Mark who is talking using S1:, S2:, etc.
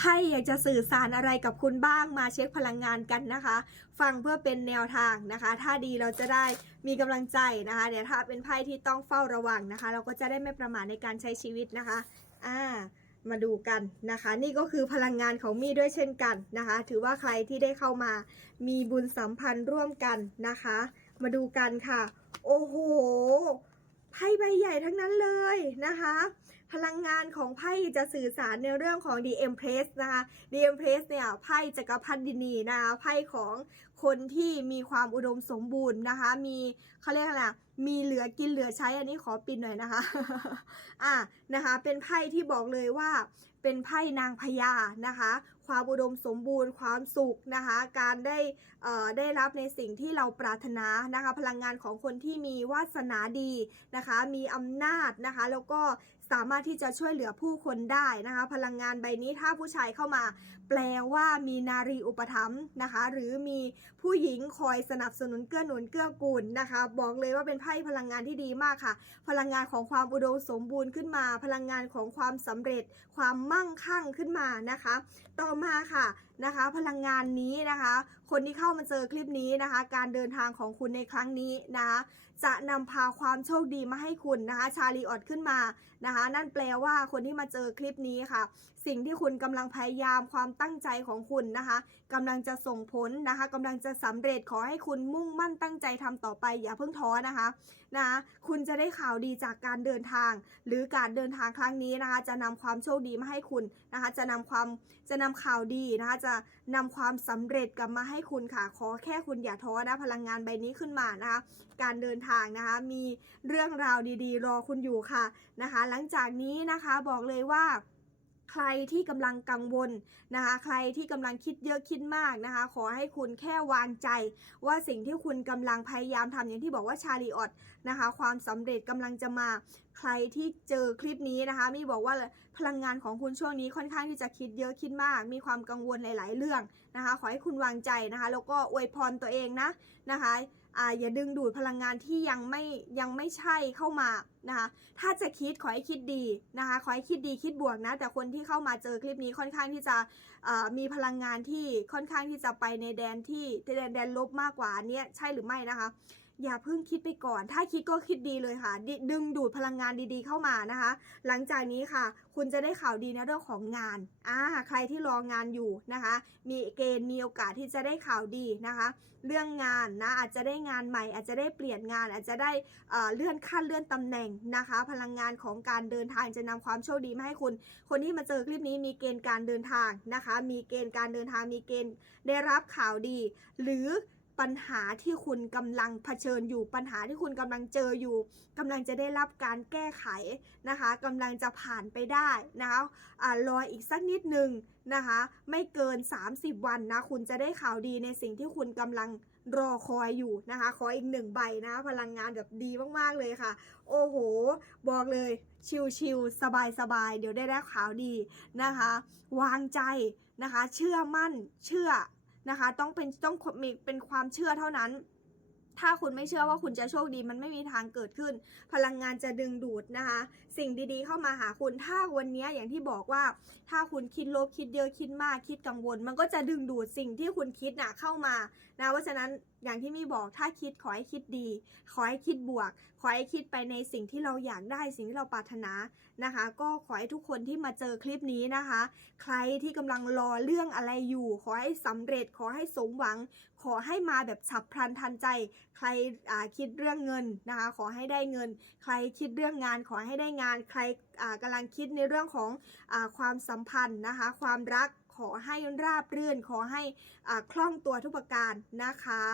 S1: ไพ่อยากจะสื่อสารอะไรกับคุณบ้างมาเช็คพลังงานกันนะคะ ฟังเพื่อเป็นแนวทางนะคะ ถ้าดีเราจะได้มีกำลังใจนะคะเดี๋ยวถ้าเป็นไพ่ที่ต้องเฝ้าระวังนะคะ เราก็จะได้ไม่ประมาทในการใช้ชีวิตนะคะอ่ามาดูกันนะคะ นี่ก็คือพลังงานของมีด้วยเช่นกันนะคะ ถือว่าใครที่ได้เข้ามามีบุญสัมพันธ์ร่วมกันนะคะ มาดูกันค่ะ โอ้โหไพ่ใบใหญ่ทั้งนั้นเลยนะคะ พลังงานของไพ่จะสื่อสารในเรื่องของ The Empress นะคะ The Empress เนี่ยไพ่จักรพรรดินีนะคะไพ่ของคนที่มีความอุดมสมบูรณ์นะคะ มีเขาเรียกอะไรมีเหลือกินเหลือใช้อันนี้ขอปิดหน่อยนะคะ อะนะคะ เป็นไพ่ที่บอกเลยว่า เป็นไพ่นางพญานะคะ ความอุดมสมบูรณ์ ความสุขนะคะ การได้เอ่อได้รับในสิ่งที่เราปรารถนานะคะ พลังงานของคนที่มีวาสนาดีนะคะ มีอำนาจนะคะ แล้วก็ สามารถที่จะช่วยเหลือผู้คนได้นะคะ พลังงานใบนี้ถ้าผู้ชายเข้ามา แปลว่ามีนารีอุปถัมภ์นะคะ หรือมีผู้หญิงคอยสนับสนุนเกื้อหนุนเกื้อกูลนะคะ บอกเลยว่าเป็นไพ่พลังงานที่ดีมากค่ะ พลังงานของความอุดมสมบูรณ์ขึ้นมา พลังงานของความสำเร็จ ความมั่งคั่งขึ้นมานะคะ ต่อมาค่ะนะคะ พลังงานนี้นะคะ คนที่เข้ามาเจอคลิปนี้นะคะ การเดินทางของคุณในครั้งนี้นะคะจะนำพาความโชคดีมาให้คุณนะคะ ชาลีออดขึ้นมานะคะ นั่นแปลว่าคนที่มาเจอคลิปนี้ค่ะ สิ่งที่คุณกำลังพยายามความตั้งใจของคุณนะคะกำลังจะส่งผลนะคะกำลังจะสำเร็จขอให้คุณมุ่งมั่นตั้งใจทำต่อไปอย่าเพิ่งท้อนะคะนะคะคุณจะได้ข่าวดีจากการเดินทาง หรือการเดินทางครั้งนี้นะคะ จะนำความโชคดีมาให้คุณนะคะ จะนำความจะนำข่าวดีนะคะ จะนำความสำเร็จกลับมาให้คุณค่ะ ขอแค่คุณอย่าท้อนะ พลังงานใบนี้ขึ้นมานะคะ การเดินทางนะคะ มีเรื่องราวดีๆ รอคุณอยู่ค่ะนะคะ หลังจากนี้นะคะบอกเลยว่าใครที่กำลังกังวลนะคะ ใครที่กำลังคิดเยอะคิดมากนะคะ ขอให้คุณแค่วางใจ ว่าสิ่งที่คุณกำลังพยายามทำอย่างที่บอกว่าชาลีออดนะคะ ความสำเร็จกำลังจะมา ใครที่เจอคลิปนี้นะคะ มีบอกว่าพลังงานของคุณช่วงนี้ค่อนข้างที่จะคิดเยอะคิดมาก มีความกังวลหลาย ๆ เรื่องนะคะ ขอให้คุณวางใจนะคะ แล้วก็อวยพรตัวเองนะนะคะอ่าอย่าดึงดูดพลังงานที่ยังไม่ยังไม่ใช่เข้ามานะคะ ถ้าจะคิดขอให้คิดดีนะคะ ขอให้คิดดีคิดบวกนะ แต่คนที่เข้ามาเจอคลิปนี้ค่อนข้างที่จะมีพลังงานที่ค่อนข้างที่จะไปในแดนที่แดนแดนลบมากกว่าอันนี้ใช่หรือไม่นะคะ อย่าเพิ่งคิดไปก่อน ถ้าคิดก็คิดดีเลยค่ะดดึงดูดพลังงานดีๆเข้ามานะคะ หลังจากนี้ค่ะ คุณจะได้ข่าวดีในเรื่องของงานอ่าใครที่รองานอยู่นะคะ มีเกณฑ์มีโอกาสที่จะได้ข่าวดีนะคะ เรื่องงานนะอาจจะได้งานใหม่ อาจจะได้เปลี่ยนงาน อาจจะได้เอ่อเลื่อนขั้นเลื่อนตำแหน่งนะคะ พลังงานของการเดินทางจะนำความโชคดีมาให้คุณ คนที่มาเจอคลิปนี้มีเกณฑ์การเดินทางนะคะ มีเกณฑ์การเดินทางมีเกณฑ์ได้รับข่าวดี หรือ ปัญหาที่คุณกำลังเผชิญอยู่ ปัญหาที่คุณกำลังเจออยู่กำลังจะได้รับการแก้ไขนะคะกำลังจะผ่านไปได้นะคะอ่ารออีกสักนิดนึงนะคะไม่เกิน 30 วันนะคุณจะได้ข่าวดีในสิ่งที่คุณกำลังรอคอยอยู่นะคะ ขออีกหนึ่งใบนะพลังงานแบบดีมาก ๆ เลยค่ะ โอ้โห บอกเลย ชิลๆสบายๆ เดี๋ยวได้ได้ข่าวดีนะคะ วางใจนะคะ เชื่อมั่นเชื่อ นะคะ ต้องเป็นต้องมีเป็นความเชื่อเท่านั้น ถ้าคุณไม่เชื่อว่าคุณจะโชคดีมันไม่มีทางเกิดขึ้น พลังงานจะดึงดูดนะคะ สิ่งดีๆ เข้ามาหาคุณถ้าวันนี้อย่างที่บอกว่า ถ้าคุณคิดลบคิดเยอะคิดมากคิดกังวล มันก็จะดึงดูดสิ่งที่คุณคิดน่ะเข้ามานะเพราะฉะนั้นอย่างที่มีบอกถ้าคิดขอให้คิดดี ขอให้คิดบวก ขอให้คิดไปในสิ่งที่เราอยากได้สิ่งที่เราปรารถนานะคะ ก็ขอให้ทุกคนที่มาเจอคลิปนี้นะคะ ใครที่กำลังรอเรื่องอะไรอยู่ ขอให้สำเร็จ ขอให้สมหวัง ขอให้มาแบบฉับพลันทันใจใครคิดเรื่องเงินนะคะ ขอให้ได้เงิน ใครคิดเรื่องงานขอให้ได้งาน ใครกำกำลังคิดในเรื่องของอความสัมพันธ์นะคะ ความรักขอให้ราบรื่น ขอให้คล่องตัวทุกประการนะคะ